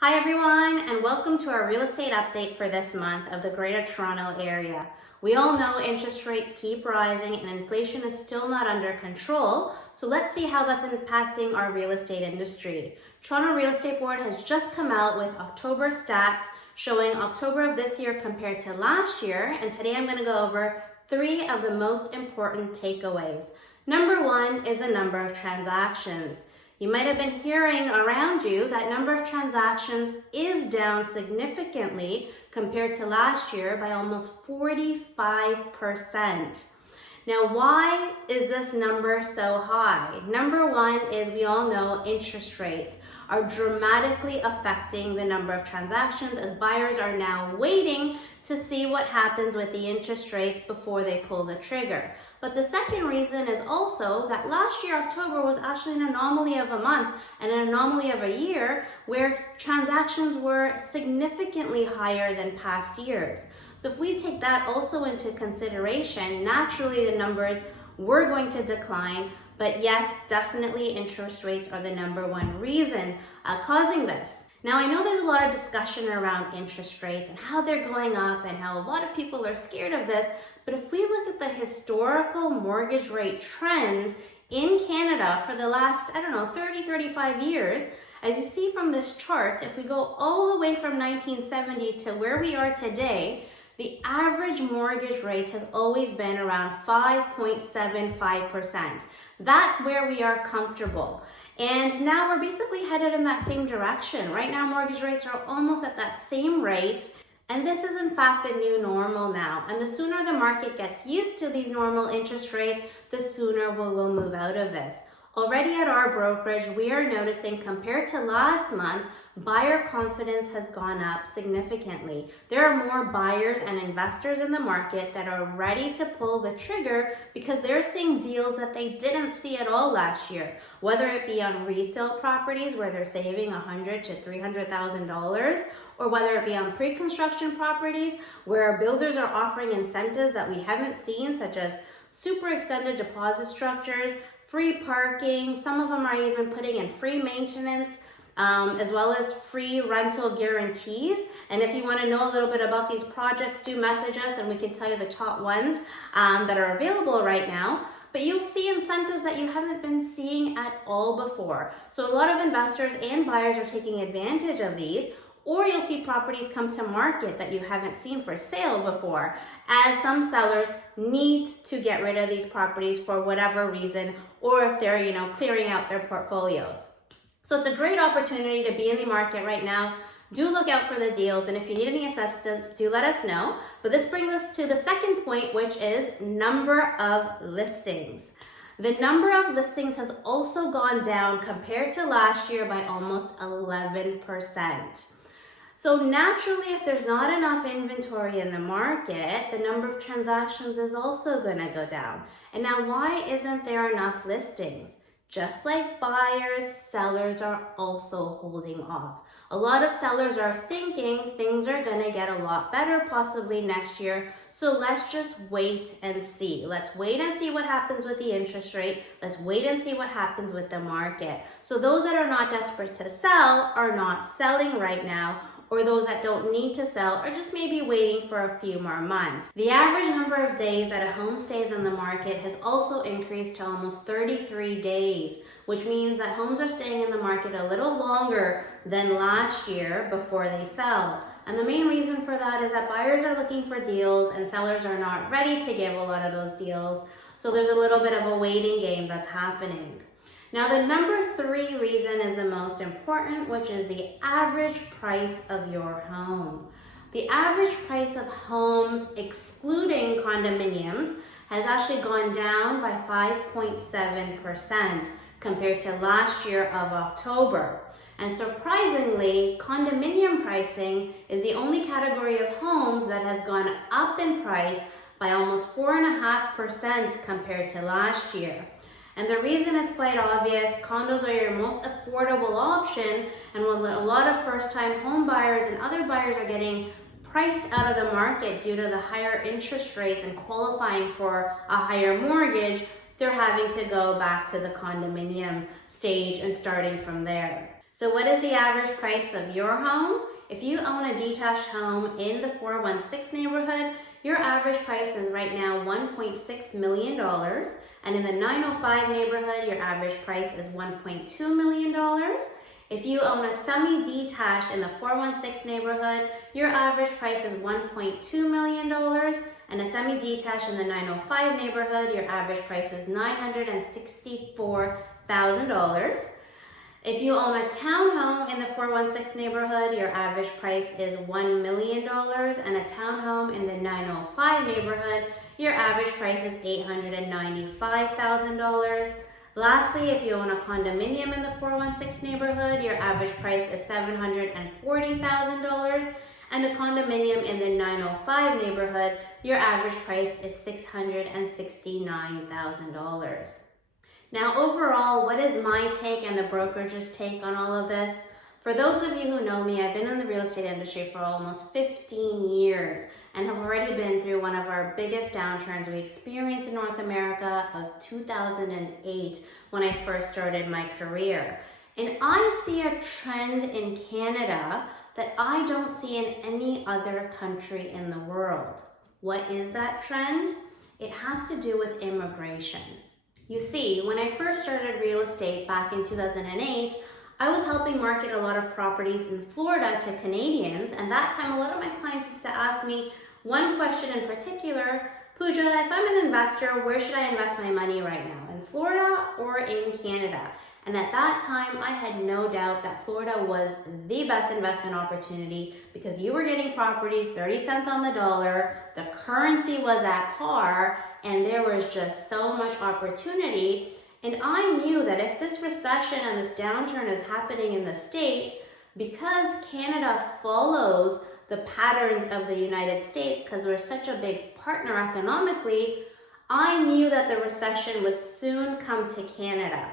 Hi everyone, and welcome to our real estate update for this month of the Greater Toronto Area. We all know interest rates keep rising and inflation is still not under control, so let's see how that's impacting our real estate industry. Toronto Real Estate Board has just come out with October stats showing October of this year compared to last year, and today I'm going to go over 3 of the most important takeaways. Number 1 is the number of transactions. You might have been hearing around you that number of transactions is down significantly compared to last year by almost 45%. Now, why is this number so high? Number 1 is we all know interest rates are dramatically affecting the number of transactions as buyers are now waiting to see what happens with the interest rates before they pull the trigger. But the second reason is also that last year, October, was actually an anomaly of a month and an anomaly of a year where transactions were significantly higher than past years. So if we take that also into consideration, naturally the numbers were going to decline. But yes, definitely interest rates are the number 1 reason causing this. Now, I know there's a lot of discussion around interest rates and how they're going up and how a lot of people are scared of this. But if we look at the historical mortgage rate trends in Canada for the last, 30, 35 years, as you see from this chart, if we go all the way from 1970 to where we are today, the average mortgage rate has always been around 5.75%. That's where we are comfortable. And now we're basically headed in that same direction. Right now, mortgage rates are almost at that same rate. And this is in fact the new normal now. And the sooner the market gets used to these normal interest rates, the sooner we will move out of this. Already at our brokerage, we are noticing compared to last month, buyer confidence has gone up significantly. There are more buyers and investors in the market that are ready to pull the trigger because they're seeing deals that they didn't see at all last year, whether it be on resale properties where they're saving $100,000 to $300,000, or whether it be on pre-construction properties where builders are offering incentives that we haven't seen, such as super extended deposit structures, free parking. Some of them are even putting in free maintenance, as well as free rental guarantees. And if you want to know a little bit about these projects, do message us and we can tell you the top ones that are available right now. But you'll see incentives that you haven't been seeing at all before. So a lot of investors and buyers are taking advantage of these. Or you'll see properties come to market that you haven't seen for sale before, as some sellers need to get rid of these properties for whatever reason, or if they're, clearing out their portfolios. So it's a great opportunity to be in the market right now. Do look out for the deals, and if you need any assistance, do let us know. But this brings us to the second point, which is number of listings. The number of listings has also gone down compared to last year by almost 11%. So naturally, if there's not enough inventory in the market, the number of transactions is also going to go down. And now, why isn't there enough listings? Just like buyers, sellers are also holding off. A lot of sellers are thinking things are going to get a lot better possibly next year. So let's just wait and see. Let's wait and see what happens with the interest rate. Let's wait and see what happens with the market. So those that are not desperate to sell are not selling right now, or those that don't need to sell are just maybe waiting for a few more months. The average number of days that a home stays in the market has also increased to almost 33 days, which means that homes are staying in the market a little longer than last year before they sell. And the main reason for that is that buyers are looking for deals and sellers are not ready to give a lot of those deals. So there's a little bit of a waiting game that's happening. Now, the number 3 reason is the most important, which is the average price of your home. The average price of homes, excluding condominiums, has actually gone down by 5.7% compared to last year of October. And surprisingly, condominium pricing is the only category of homes that has gone up in price by almost 4.5% compared to last year. And the reason is quite obvious. Condos are your most affordable option, and when a lot of first-time home buyers and other buyers are getting priced out of the market due to the higher interest rates and qualifying for a higher mortgage, they're having to go back to the condominium stage and starting from there. So what is the average price of your home? If you own a detached home in the 416 neighborhood, your average price is right now $1.6 million. And in the 905 neighborhood, your average price is $1.2 million. If you own a semi-detached in the 416 neighborhood, your average price is $1.2 million. And a semi-detached in the 905 neighborhood, your average price is $964,000. If you own a townhome in the 416 neighborhood, your average price is $1 million, and a townhome in the 905 neighborhood, your average price is $895,000. Lastly, if you own a condominium in the 416 neighborhood, your average price is $740,000, and a condominium in the 905 neighborhood, your average price is $669,000. Now, overall, what is my take and the brokerage's take on all of this? For those of you who know me, I've been in the real estate industry for almost 15 years and have already been through one of our biggest downturns we experienced in North America of 2008 when I first started my career. And I see a trend in Canada that I don't see in any other country in the world. What is that trend? It has to do with immigration. You see, when I first started real estate back in 2008, I was helping market a lot of properties in Florida to Canadians, and that time a lot of my clients used to ask me one question in particular: Puja, if I'm an investor, where should I invest my money right now, in Florida or in Canada? And at that time, I had no doubt that Florida was the best investment opportunity because you were getting properties 30 cents on the dollar, the currency was at par, and there was just so much opportunity. And I knew that if this recession and this downturn is happening in the States, because Canada follows the patterns of the United States, because we're such a big partner economically, I knew that the recession would soon come to Canada.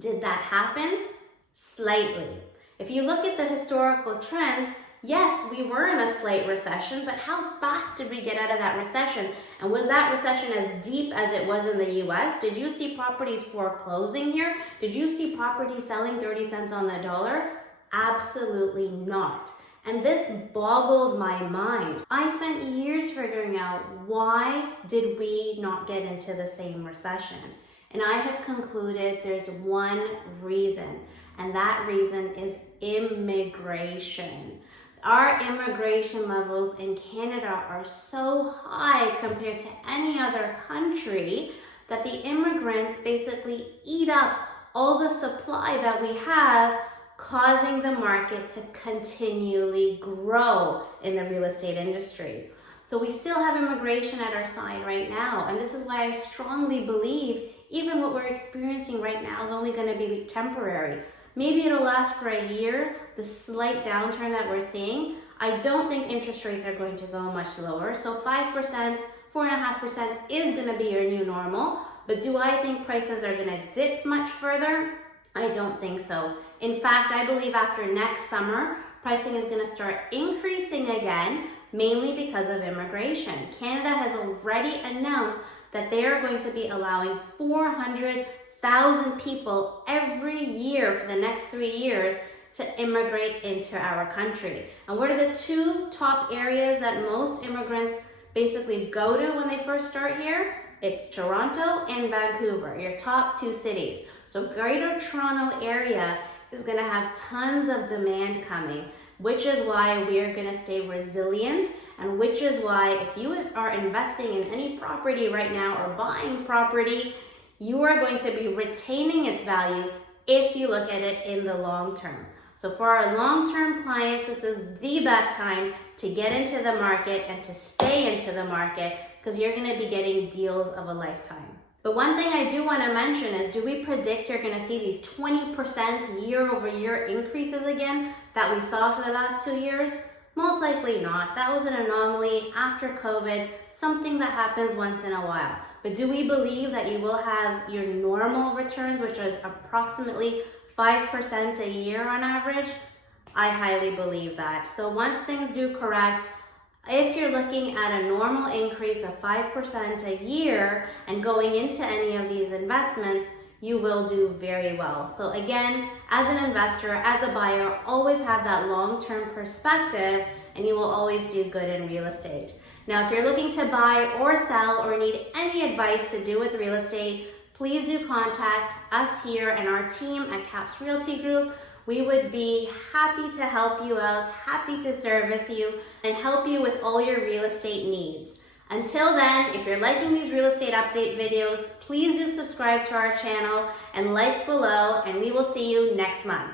Did that happen? Slightly. If you look at the historical trends, yes, we were in a slight recession, but how fast did we get out of that recession? And was that recession as deep as it was in the US? Did you see properties foreclosing here? Did you see properties selling 30 cents on the dollar? Absolutely not. And this boggled my mind. I spent years figuring out, why did we not get into the same recession? And I have concluded there's one reason, and that reason is immigration. Our immigration levels in Canada are so high compared to any other country that the immigrants basically eat up all the supply that we have, causing the market to continually grow in the real estate industry. So we still have immigration at our side right now, and this is why I strongly believe even what we're experiencing right now is only going to be temporary. Maybe it'll last for a year, the slight downturn that we're seeing. I don't think interest rates are going to go much lower. So 5%, 4.5% is going to be your new normal. But do I think prices are going to dip much further? I don't think so. In fact, I believe after next summer, pricing is going to start increasing again, mainly because of immigration. Canada has already announced that they are going to be allowing 400,000 people every year for the next 3 years to immigrate into our country. And what are the two top areas that most immigrants basically go to when they first start here? It's Toronto and Vancouver, your top two cities. So Greater Toronto area is going to have tons of demand coming, which is why we're going to stay resilient, and which is why if you are investing in any property right now or buying property, you are going to be retaining its value if you look at it in the long term. So for our long-term clients, this is the best time to get into the market and to stay into the market, because you're going to be getting deals of a lifetime. But one thing I do want to mention is, do we predict you're going to see these 20% year-over-year increases again that we saw for the last 2 years? Most likely not. That was an anomaly after COVID, something that happens once in a while. But do we believe that you will have your normal returns, which is approximately 5% a year on average? I highly believe that. So once things do correct, if you're looking at a normal increase of 5% a year and going into any of these investments, you will do very well. So again, as an investor, as a buyer, always have that long-term perspective and you will always do good in real estate. Now, if you're looking to buy or sell or need any advice to do with real estate, please do contact us here and our team at KAPS Realty Group. We would be happy to help you out, happy to service you, and help you with all your real estate needs. Until then, if you're liking these real estate update videos, please do subscribe to our channel and like below, and we will see you next month.